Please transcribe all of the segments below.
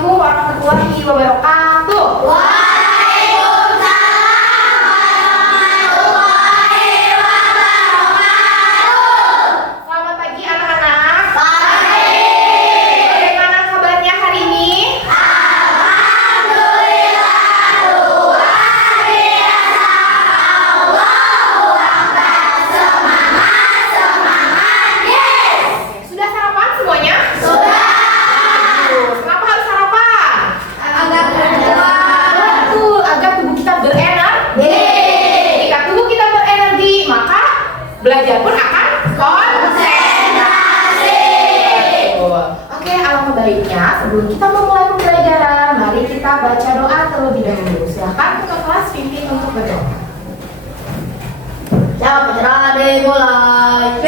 Assalamualaikum warahmatullahi wabarakatuh. Selamat pagi anak-anak. Bagaimana kabarnya hari ini? Sudah sarapan semuanya? Kenapa harus sarapan? Betul, agar tubuh kita berenergi. Jika tubuh kita berenergi, maka belajar pun akan konsentrasi. Oke, alangkah baiknya sebelum kita memulai pembelajaran, mari kita baca doa terlebih dahulu. Silakan ketua kelas pimpin untuk berdoa. Dimulai.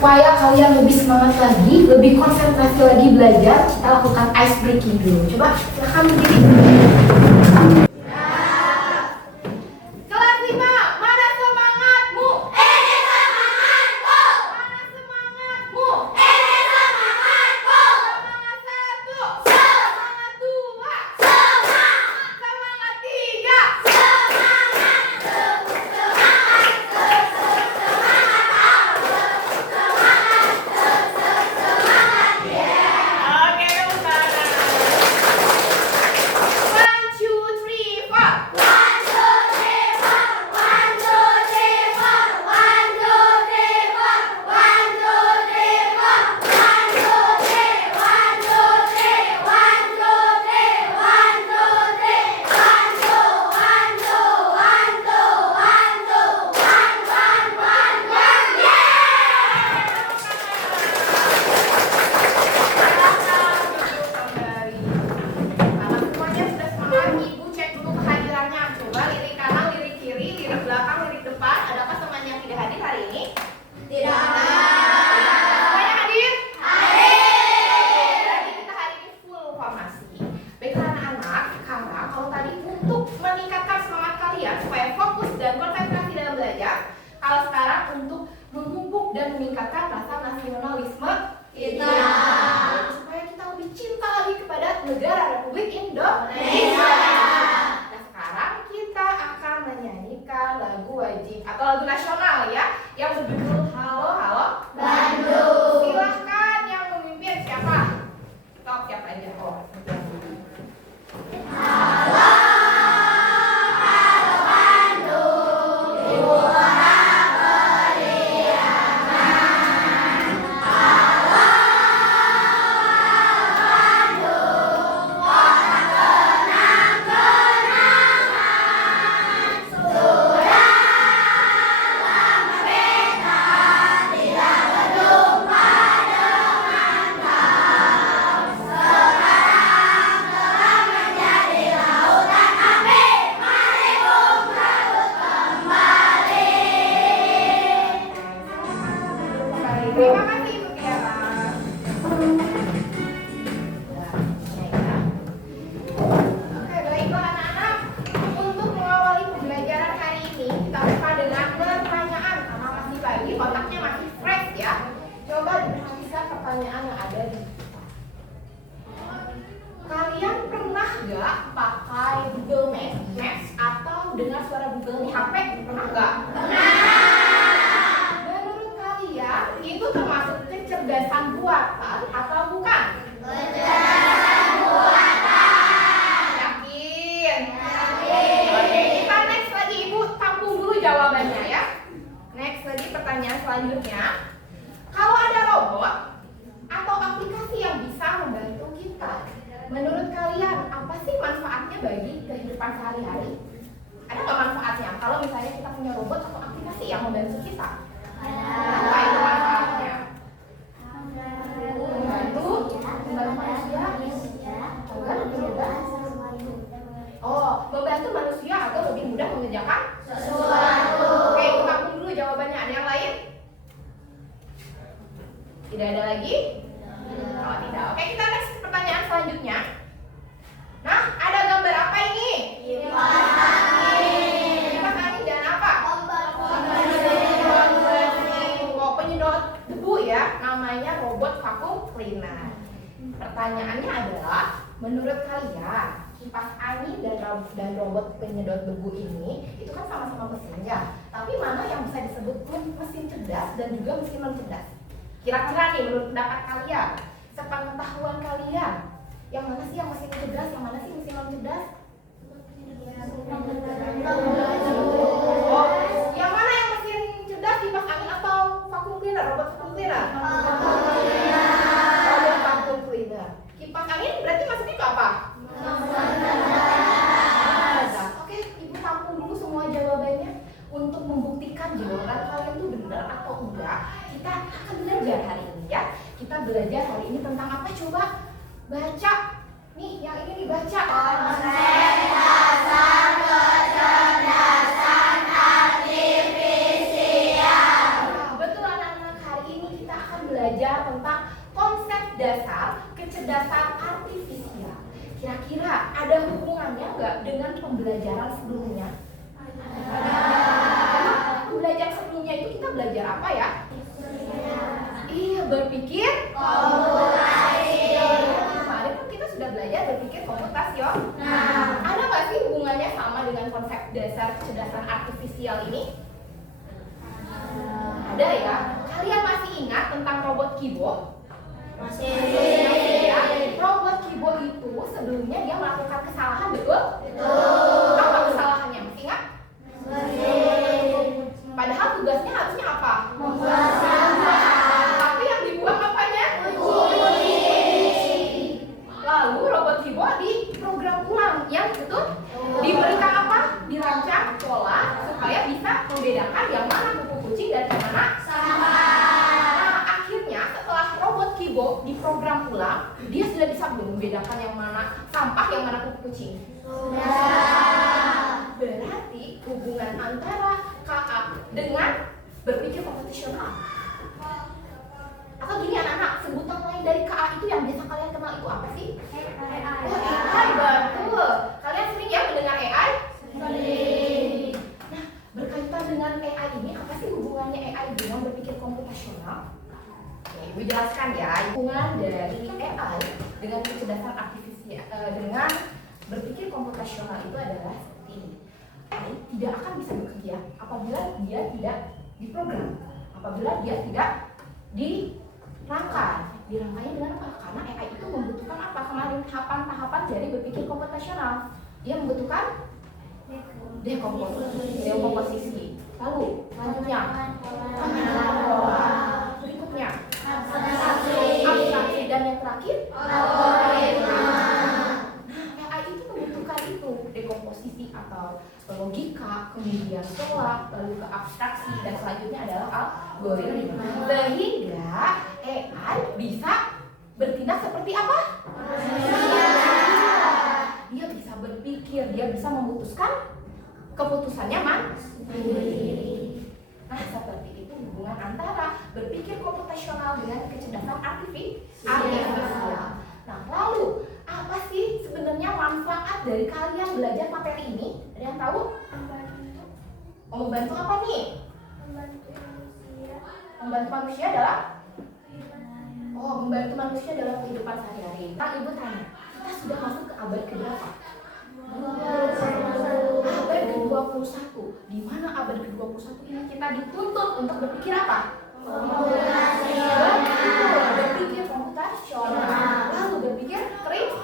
Supaya kalian lebih semangat lagi, lebih konsentrasi lagi belajar, kita lakukan ice breaking dulu. Coba silahkan berdiri. Kelas 5, mana semangatmu? Ini semangatku. Mana semangatmu? Ini semangatku. Semangat 1, Semangat. 2, Semangat. semangat 3. Oke, tepuk tangan. 1, 2, 3, 4. 1, 2, 3, 4. 1, 2, 3, 4. 1, 2, 3, 4. 1, 2, 3, 4. 1, 2, 3, 1, 2, 3, 1, 2, 3, 1, 2, 3, 1, 2, 1, 2, 1, 2, 1, 2, 1, 1, 1, 1. Kalau semuanya sudah semangat, Ibu cek dulu kehadirannya. Coba lirik kanan, lirik kiri, lirik belakang, lirik depan. Adakah teman yang tidak hadir hari ini? Tidak ada. Semuanya hadir? Berarti kita hari ini full formasi. Baiklah anak-anak, sekarang kalau tadi untuk meningkatkan semangat kalian supaya fokus dan konsentrasi dalam belajar, kalau sekarang untuk memupuk dan meningkatkan rasa nasionalisme Kita. supaya kita lebih cinta lagi kepada negara Republik Indonesia. Indonesia. Nah, sekarang kita akan menyanyikan lagu wajib atau lagu nasional ya, yang berjudul Halo Halo Bandung. Silahkan yang memimpin siapa? Stop, siapa aja? Oh, Bandung, ibu kota periangan. Terima kasih Ibu Tiara. Oke, baiklah anak-anak. Untuk mengawali pembelajaran hari ini, kita mulai dengan pertanyaan. Karena masih pagi, otaknya masih fresh ya. Coba perhatikan pertanyaan yang ada di kalian pernah gak pakai Google Maps atau dengar suara Google di HP? Pernah gak? Menurut kalian itu termasuk kecerdasan buatan atau bukan? Kecerdasan buatan. Yakin? Oke, kita next lagi. Ibu tampung dulu jawabannya ya. Next lagi pertanyaan selanjutnya. Kalau ada robot atau aplikasi yang bisa membantu kita, menurut kalian apa sih manfaatnya bagi kehidupan sehari-hari? Ada nggak manfaatnya kalau misalnya kita punya robot atau aplikasi yang membantu kita? Apa itu manfaatnya? Membantu manusia agar mudah. Oh, membantu manusia agar lebih mudah mengerjakan sesuatu. Oke, kita tunggu dulu jawabannya. Ada yang lain? Tidak ada lagi? Oh, tidak. Oke, kita next ke pertanyaan selanjutnya. Nah, ada gambar apa ini? Kipas angin dan apa? Oh, penyedot debu ya. Namanya robot vacuum cleaner. Pertanyaannya adalah, menurut kalian kipas angin dan robot penyedot debu ini itu kan sama-sama mesin ya. Tapi mana yang bisa disebut mesin cerdas dan juga mesin non cerdas? Kira-kira nih menurut pendapat kalian, sepengetahuan kalian, yang mana sih yang mesin cerdas, yang mana sih mesin non cerdas? Oh, yang mana yang mesin cerdas, kipas angin atau vacuum cleaner, robot vacuum cleaner? Robot vacuum cleaner. Kipas angin berarti maksudnya itu apa? Oke, Ibu tampung dulu semua jawabannya. Untuk membuktikan jawaban kalian itu benar atau enggak, kita akan belajar hari ini ya. Kita belajar hari ini tentang apa? Coba baca. Nih, yang ini dibaca. Konsep dasar kecerdasan artifisial. Nah, betul anak-anak, hari ini kita akan belajar tentang konsep dasar kecerdasan artifisial. Kira-kira ada hubungannya nggak dengan pembelajaran sebelumnya? Pembelajaran sebelumnya itu kita belajar apa ya? Iya, berpikir komputasi. Kemarin kan kita sudah belajar berpikir komputasional. Ada nggak sih hubungannya sama dengan konsep dasar kecerdasan artifisial ini? Ada ya. Kalian masih ingat tentang robot Kibo? Masih ya. Robot Kibo itu sebelumnya dia melakukan kesalahan, betul? Betul. Apa kesalahannya? Masih ingat? Padahal tugasnya harusnya apa? Membuang sampah. Tapi yang dibuang apanya? Puisi. Lalu robot Kibo diprogram ulang, yang betul? Diberikan apa? Dirancang pola supaya bisa membedakan yang mana kuku kucing dan yang mana sampah. Nah, akhirnya setelah robot Kibo diprogram ulang, dia sudah bisa membedakan yang mana sampah, yang mana kuku kucing. Berarti hubungan antara KA dengan berpikir komputasional. Atau gini anak-anak, sebutan lain dari KA itu yang biasa kalian kenal itu apa sih? Oh, AI, betul. Kalian sering ya mendengar AI? Sering. Nah, berkaitan dengan AI ini, apa sih hubungannya AI dengan berpikir komputasional? Oke, Ibu jelaskan ya, hubungan dari AI dengan kecerdasan artifisial, dengan berpikir komputasional itu adalah seperti ini. AI tidak akan bisa bekerja apabila dia tidak diprogram, apabila dia tidak dirangkai. Dirangkainya dengan apa? Karena AI itu membutuhkan apa? Kemarin tahapan-tahapan dari berpikir komputasional. Dia membutuhkan dekomposisi. Lalu selanjutnya pengenalan pola. Berikutnya abstraksi, dan yang terakhir algoritma. AI itu membutuhkan itu, dekomposisi atau logika, kemudian pola, lalu ke abstraksi, dan selanjutnya adalah algoritma. Sehingga AI bisa bertindak seperti apa? Dia bisa berpikir, dia bisa memutuskan keputusannya mandiri. Nah, seperti itu hubungan antara berpikir komputasional konvensional dengan kecerdasan artifisial. Nah, lalu apa sih sebenarnya manfaat dari kalian belajar materi ini? Ada yang tahu? Membantu apa nih? Membantu manusia dalam membantu manusia dalam kehidupan sehari-hari. Nah, Ibu tanya, kita sudah masuk ke abad ke-berapa? Abad ke-21. Di mana abad ke-21 ini kita dituntut untuk berpikir apa? Berpikir komputasional. Lalu berpikir kreatif.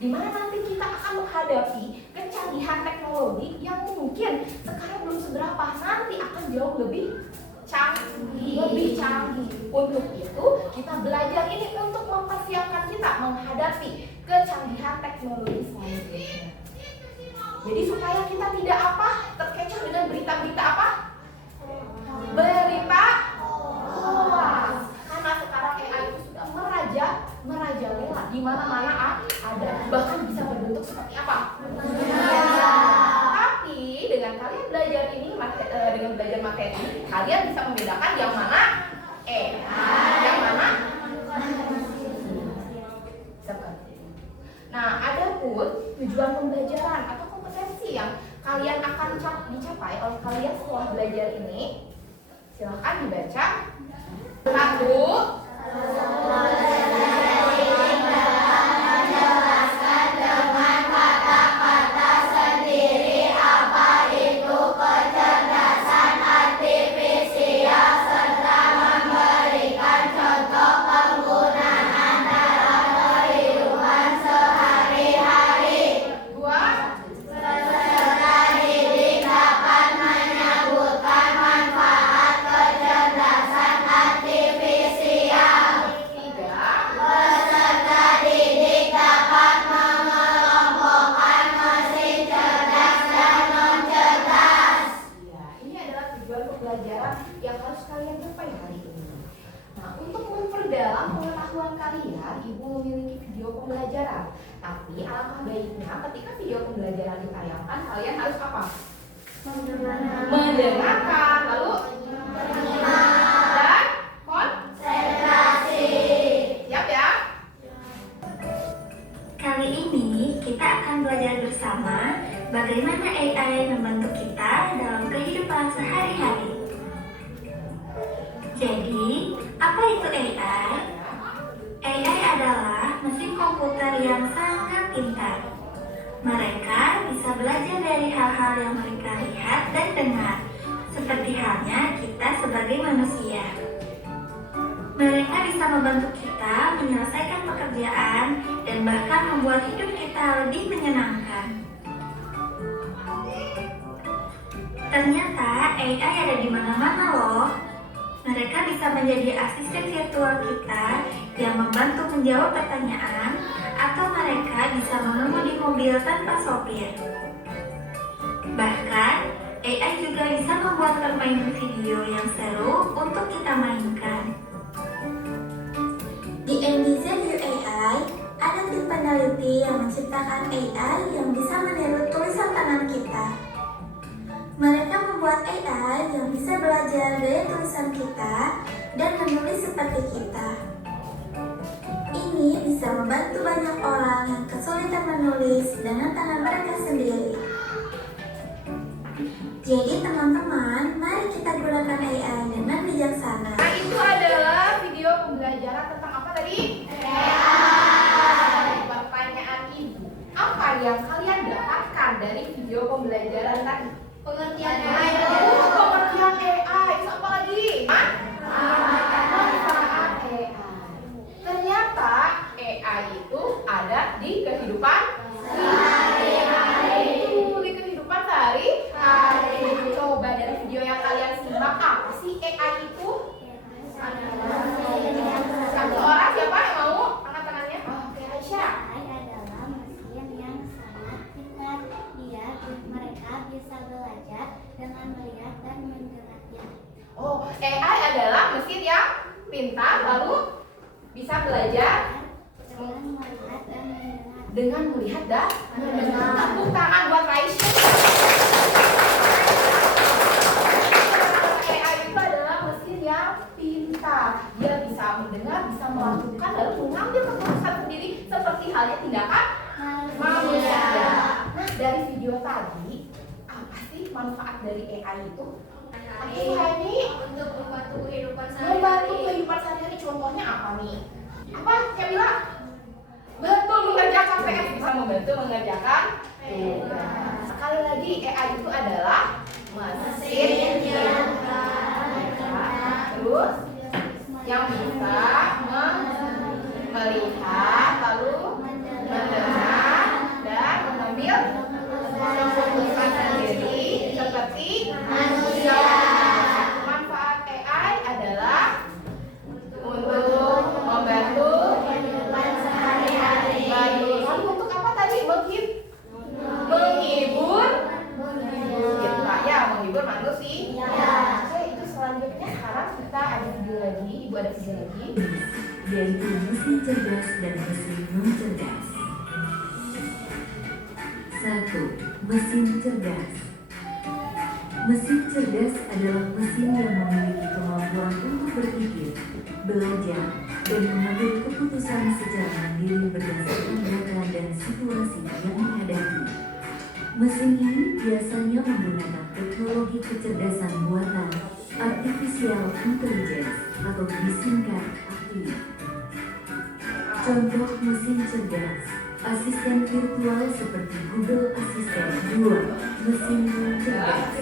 Di mana nanti kita akan menghadapi kecanggihan teknologi yang mungkin sekarang belum seberapa, nanti akan jauh lebih canggih. Untuk itu kita belajar ini untuk mempersiapkan kita menghadapi kecanggihan teknologi selanjutnya. Jadi supaya kita tidak terkecoh dengan berita-berita berita hoax. Karena sekarang AI itu sudah merajalela di mana-mana ada, bahkan bisa berbentuk seperti apa? Tapi dengan kalian belajar ini, dengan belajar materi, kalian bisa membedakan yang mana yang mana seperti itu. Nah, ada pun tujuan pembelajaran atau kompetensi yang kalian akan dicapai oleh kalian setelah belajar ini. Silahkan dibaca. 1. Yang harus kalian capai hari ini. Nah, untuk memperdalam pengetahuan kalian, Ibu memiliki video pembelajaran. Tapi alangkah baiknya ketika video pembelajaran ditayangkan, kalian harus apa? Mendengarkan, lalu dan konsentrasi. Siap ya? Kali ini kita akan belajar bersama bagaimana AI membantu kita dalam kehidupan sehari-hari. Jadi, apa itu AI? AI adalah mesin komputer yang sangat pintar. Mereka bisa belajar dari hal-hal yang mereka lihat dan dengar, seperti halnya kita sebagai manusia. Mereka bisa membantu kita menyelesaikan pekerjaan dan bahkan membuat hidup kita lebih menyenangkan. Ternyata AI ada di mana-mana loh. Mereka bisa menjadi asisten virtual kita yang membantu menjawab pertanyaan, atau mereka bisa mengemudi mobil tanpa sopir. Bahkan, AI juga bisa membuat permainan video yang seru untuk kita mainkan. Di MDZU AI, ada tim peneliti yang menciptakan AI yang bisa meniru tulisan tangan kita. Mereka membuat AI yang bisa belajar gaya tulisan kita dan menulis seperti kita. Ini bisa membantu banyak orang yang kesulitan menulis dengan tangan mereka sendiri. Jadi teman-teman, mari kita gunakan AI dengan bijaksana. Nah, itu adalah video pembelajaran tentang apa tadi? AI. Pertanyaan Ibu, apa yang kalian dapatkan dari video pembelajaran tadi? Pengertian AI. Pengertian AI. Terus apa lagi? Manfaat AI. Ternyata AI itu ada di kehidupan sehari-hari. Di kehidupan sehari-hari. Coba dari video yang kalian simak, apa sih AI itu? Satu orang, siapa yang mau? Angkat tangannya. Oke, Aisyah. AI adalah mesin yang sangat pintar. Mereka bisa belajar dengan melihat dan mendengarnya. Oh, AI adalah mesin yang pintar, lalu bisa belajar Dengan melihat dan mendengar. Tepuk tangan buat Aisyah. AI itu adalah manfaat dari AI itu? Apa sih Hani? Untuk membantu kehidupan Membantu sehari-hari. kehidupan sehari-hari. Contohnya apa nih? Apa, Kamila? Betul, mengerjakan PR, bisa membantu mengerjakan tugas. Sekali lagi, AI itu adalah mesin yang terus yang bisa melihat, lalu mendengar dan mengambil keputusan sendiri seperti manusia. Manfaat AI adalah untuk membantu kehidupan sehari-hari. Lalu untuk apa tadi? Menghibur kita, ya, menghibur manusia. Oke, itu selanjutnya sekarang kita ada video lagi, Ibu ada video lagi. Yaitu mesin cerdas dan mesin non cerdas. 1. Mesin cerdas. Mesin cerdas adalah mesin yang memiliki kemampuan untuk berpikir, belajar, dan mengambil keputusan secara mandiri berdasarkan data dan situasi yang dihadapi. Mesin ini biasanya menggunakan teknologi kecerdasan buatan, artificial intelligence, atau disingkat AI. Contoh mesin cerdas, asisten virtual seperti Google Assistant 2, mesin non cerdas.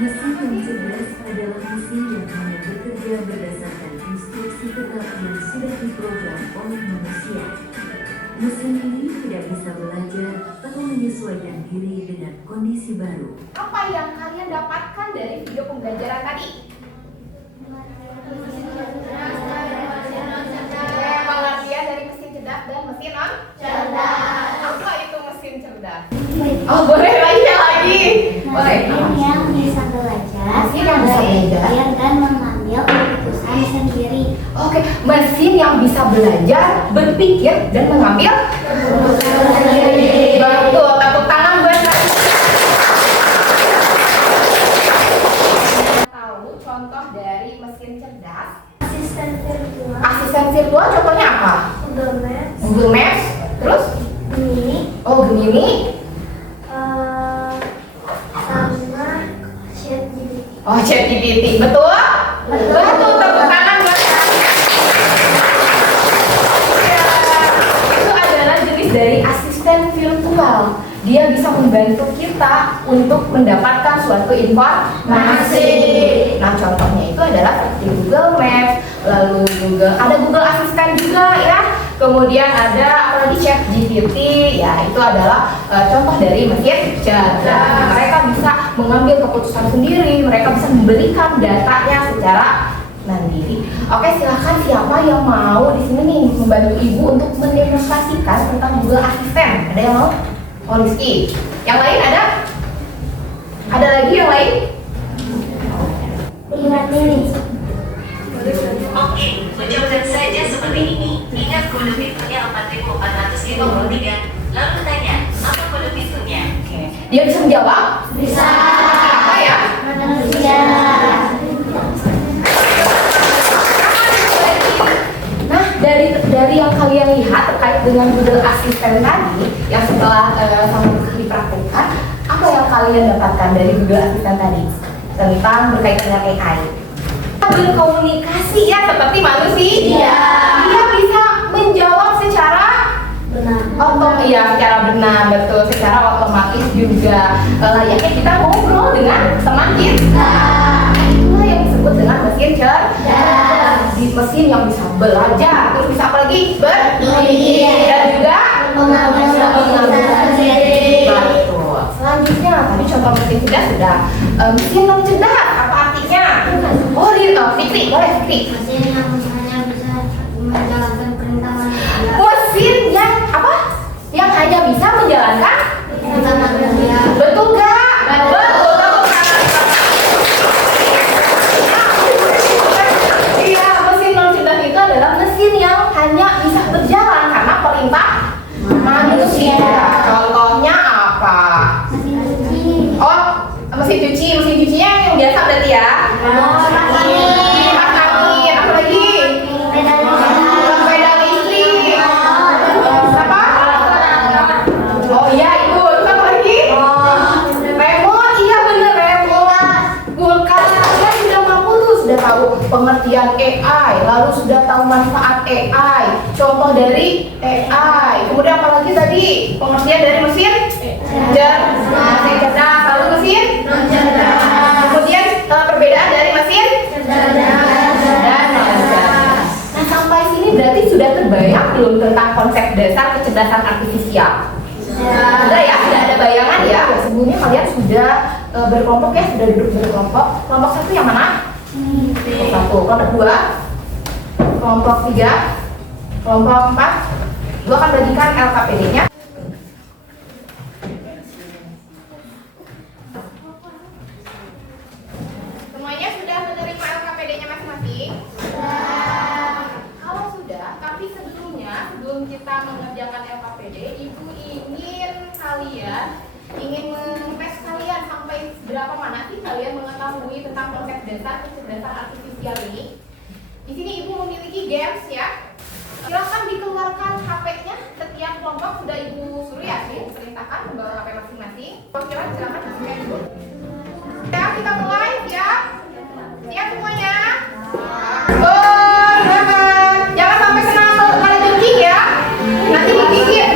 Mesin non cerdas adalah mesin yang hanya bekerja berdasarkan instruksi tetap yang sudah diprogram oleh manusia. Mesin ini tidak bisa belajar atau menyesuaikan diri dengan kondisi baru. Apa yang kalian dapatkan dari video pembelajaran tadi? Pengertian dari mesin cerdas dan mesin non cerdas. Apa itu mesin cerdas? Oh, boleh lagi. Boleh. Mesin yang bisa belajar, Mesin yang bisa belajar. berpikir, dan mengambil keputusan sendiri. Oke, mesin yang bisa belajar, berpikir, dan mengambil keputusan sendiri. Betul, tepuk tangan buat saya. Tahu contoh dari mesin cerdas? Asisten virtual. Asisten virtual contohnya apa? Google Maps. Google Maps, terus? Gemini. Oh, Gemini. Sama ChatGPT. Oh, ChatGPT, betul? Betul, tepuk tangan buat saya. Ya, itu adalah jenis dari asisten virtual. Dia bisa membantu kita untuk mendapatkan suatu informasi. Nah, contohnya itu adalah seperti Google Maps, lalu ada Google Assistant juga ya. Kemudian ada apalagi ChatGPT, ya itu adalah contoh dari mesin cerdas. Mereka bisa mengambil keputusan sendiri, mereka bisa memberikan datanya secara mandiri. Oke, silakan siapa yang mau di sini nih membantu ibu untuk mendemonstrasikan tentang Google Assistant? Ada yang mau? Oh, Rizky. Yang lain ada? Ada lagi yang lain? Ingat ini. Oke, ucapkan saja seperti ini. Ingat kode pintunya 4453. Lalu tanya, apa kode pintunya? Oke. Dia bisa menjawab? Bisa. Apa ya? Manusia. Nah, dari yang kalian lihat terkait dengan Google Assistant tadi, yang setelah sama dipraktekkan, apa yang kalian dapatkan dari Google Assistant tadi tentang berkaitan dengan AI? Berkomunikasi ya seperti manusia. Dia bisa menjawab secara secara benar, betul, secara otomatis juga. Layaknya kita ngobrol dengan teman kita. Itulah yang disebut dengan mesin cerdas. Di mesin yang bisa belajar, terus bisa apa lagi? Berpikir dan juga mengambil keputusan sendiri. Betul. Selanjutnya tadi contoh mesin cerdas sudah. Mesin non cerdas apa artinya? Oh, Fikri, boleh Fikri. Mesin yang hanya bisa menjalankan perintah manusia. Mesin yang apa? Yang hanya bisa menjalankan Perintah manusia. betul gak? Betul. Iya, mesin non cerdas itu adalah mesin yang hanya bisa berjalan karena perintah manusia. Contohnya apa? Mesin cuci. Oh, mesin cuci. Mesin cucinya yang biasa berarti ya? Kipas angin, apa lagi? Sepeda listrik. Apa? Oh iya itu. Terus apa lagi? pengertian AI, lalu sudah tahu manfaat AI, contoh dari AI. Kemudian apa lagi tadi? Pengertian dari mesin mesin cerdas, lalu mesin kemudian perbedaan dari mesin dan cerdas. Nah, sampai sini berarti sudah terbayang belum tentang konsep dasar kecerdasan artifisial? Sudah ya, sudah ada bayangan ya. Sebelumnya kalian sudah berkelompok ya, sudah duduk berkelompok. Kelompok satu yang mana? Kelompok satu. Kelompok dua, kelompok tiga, kelompok empat. Gue akan bagikan LKPD-nya. Semuanya sudah menerima LKPD-nya masing-masing? Kalau sudah, tapi sebelumnya, sebelum kita mengerjakan LKPD, Ibu ingin mengetes kalian sampai berapa mana sih kalian mengetahui tentang konsep dasar kecerdasan artifisial ini. Di sini Ibu memiliki games ya. Silakan dikeluarkan HP-nya. Setiap kelompok sudah Ibu suruh ya, perintahkan membawa HP masing-masing. Silakan masing-masing dulu. Ya, kita mulai ya. Siap semuanya? Jangan sampai kena kepala jengking ya. Nanti digigit.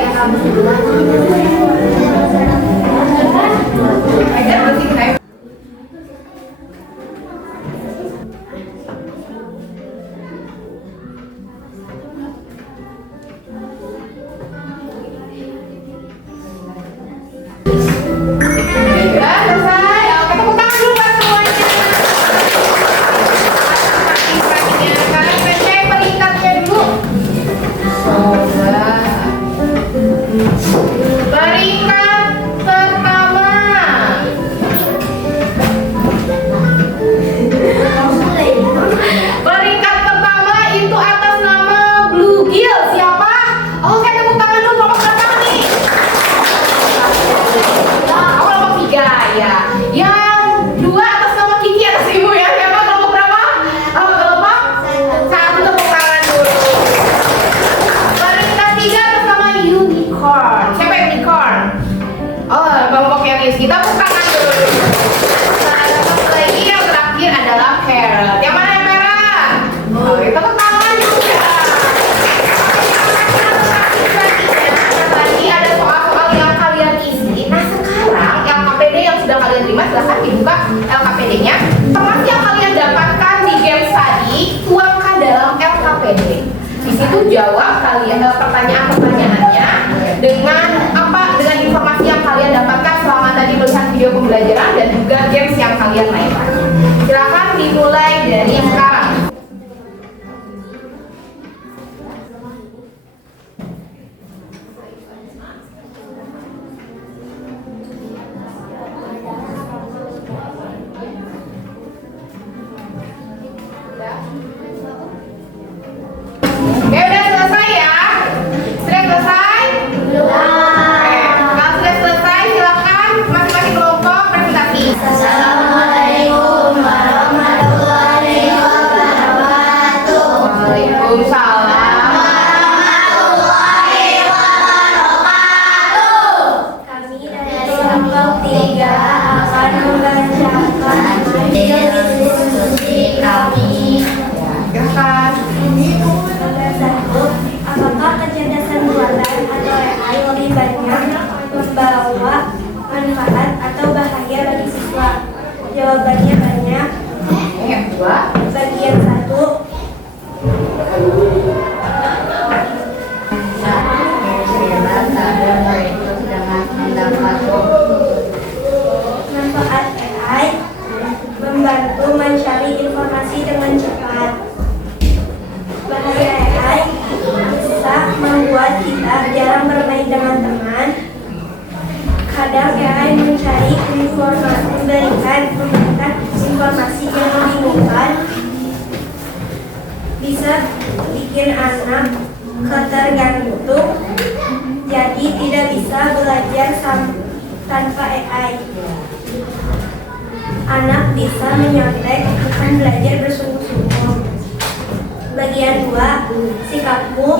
Kita buka tangan dulu. Satu lagi yang terakhir adalah carrot. Yang mana yang merah? Oh, kita buka tangan juga. Tadi ada soal-soal yang kalian isi. Nah, sekarang LKPD yang sudah kalian terima, silahkan dibuka LKPD-nya. Informasi yang kalian dapatkan di games tadi, tuangkan dalam LKPD. Di situ jawab kalian pertanyaan-pertanyaannya dengan informasi yang kalian dapatkan selama tadi melihat video pembelajaran dan juga games yang kalian mainkan. Silakan dimulai dari sekarang. Oke, udah selesai ya? Sudah selesai? Kalau sudah selesai, silakan masing-masing kelompok presentasi. Assalamualaikum warahmatullahi wabarakatuh. Waalaikumsalam. Warahmatullahi wabarakatuh. Kami dari kelompok 3 akan membacakan diskusi kami. Silakan. Nomor 1. Apakah kecerdasan buatan atau AI lebih banyak membawa manfaat atau bahaya bagi siswa? Jawabannya banyak. Yang kedua. Bagian 1. Manfaat AI membantu mencari informasi dengan cepat. Bahaya AI bisa membuat kita jarang bermain dengan teman. Kadang AI memberikan informasi yang membingungkan, bisa bikin anak ketergantung, jadi tidak bisa belajar tanpa AI. Anak bisa menyontek, bukan belajar bersungguh-sungguh. Bagian 2. Sikapmu,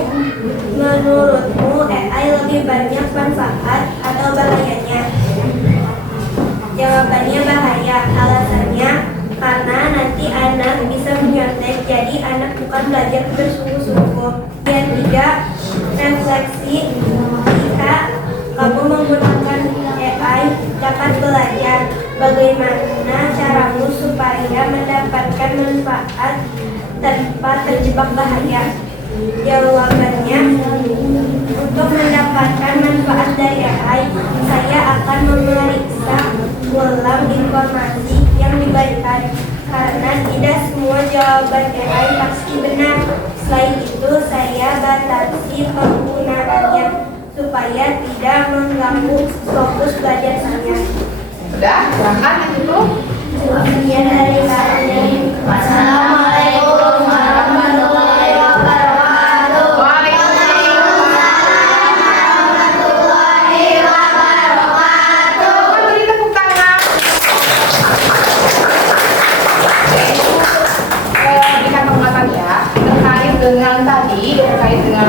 menurutmu AI lebih banyak manfaat atau bahayanya? Jawabannya bahaya. Alasannya karena nanti anak bisa menyontek jadi anak bukan belajar bersungguh-sungguh. Yang tidak, refleksi jika kamu menggunakan AI dapat belajar. Bagaimana caramu supaya mendapatkan manfaat tanpa terjebak bahaya? Jawabannya, untuk mendapatkan manfaat dari AI, saya akan memeriksa ulang informasi yang diberikan, karena tidak semua jawaban AI pasti benar. Selain itu, saya batasi penggunaannya supaya tidak mengganggu fokus belajar saya. Udah, silahkan ditutup. Sekian dari saya. Wassalamualaikum warahmatullahi wabarakatuh. Selamat beri tepuk tangan. Berikan penguatan ya terkait dengan tadi, terkait dengan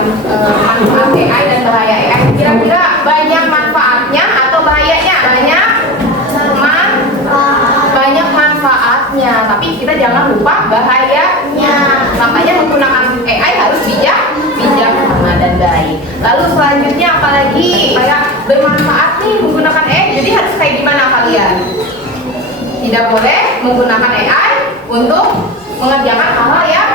manfaat AI dan bahaya AI. Kira-kira banyak manfaatnya atau bahayanya? Banyak manfaatnya, tapi kita jangan lupa bahayanya. Makanya menggunakan AI harus bijaksana dan baik. Lalu selanjutnya apalagi kayak bermanfaat nih menggunakan AI. Jadi harus kayak gimana kalian? Tidak boleh menggunakan AI untuk mengerjakan hal-hal yang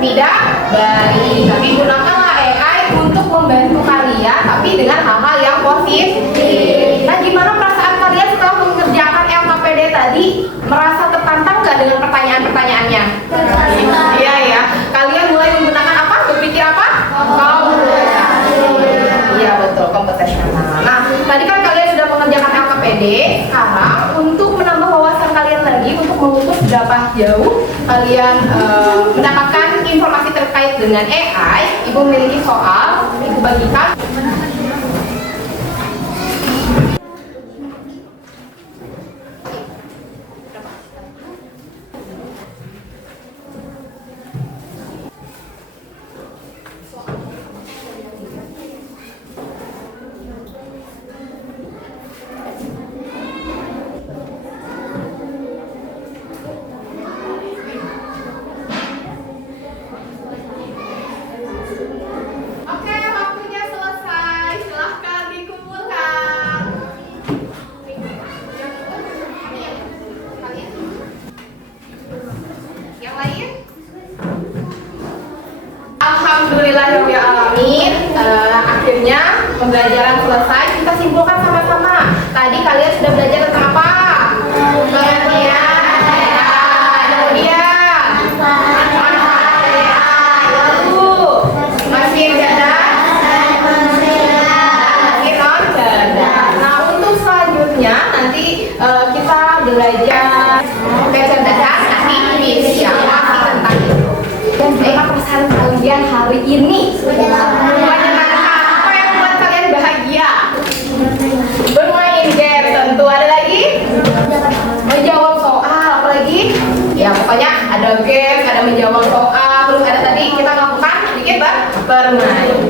tidak baik. Tapi gunakanlah AI untuk membantu kalian, tapi dengan hal-hal yang positif. Nah, gimana perasaan kalian setelah mengerjakan LKPD tadi? Merasa tertantang nggak dengan pertanyaan-pertanyaannya? Iya ya. Kalian mulai menggunakan apa? Berpikir apa? Iya betul, komputasional. Nah, tadi kan kalian sudah mengerjakan LKPD. Sekarang untuk menambah wawasan kalian lagi, untuk mengukur berapa jauh kalian mendapatkan informasi terkait dengan AI, Ibu memiliki soal, Ibu bagikan. Oke, waktunya selesai. Silahkan dikumpulkan. Yang lain? Alhamdulillahirobbilalamin. Akhirnya pembelajaran selesai. Kita simpulkan sama-sama. Tadi kalian sudah belajar tentang apa? Pengertian. Kemudian manfaat AI. Lalu masih cerdas, masih non cerdas. Nah, untuk selanjutnya nanti kita belajar kecerdasan artifisial tentang itu. Dan apa perasaan kalian hari ini? Menyenangkan. Apa yang membuat kalian bahagia? Bermain game tentu. Ada lagi? Menjawab soal. Apa lagi? Ya pokoknya ada game, ada menjawab soal. Terus ada tadi kita lakukan sedikit bermain.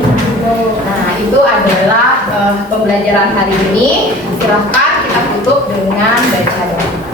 Nah, itu adalah pembelajaran hari ini. Silahkan kita tutup dengan baca doa.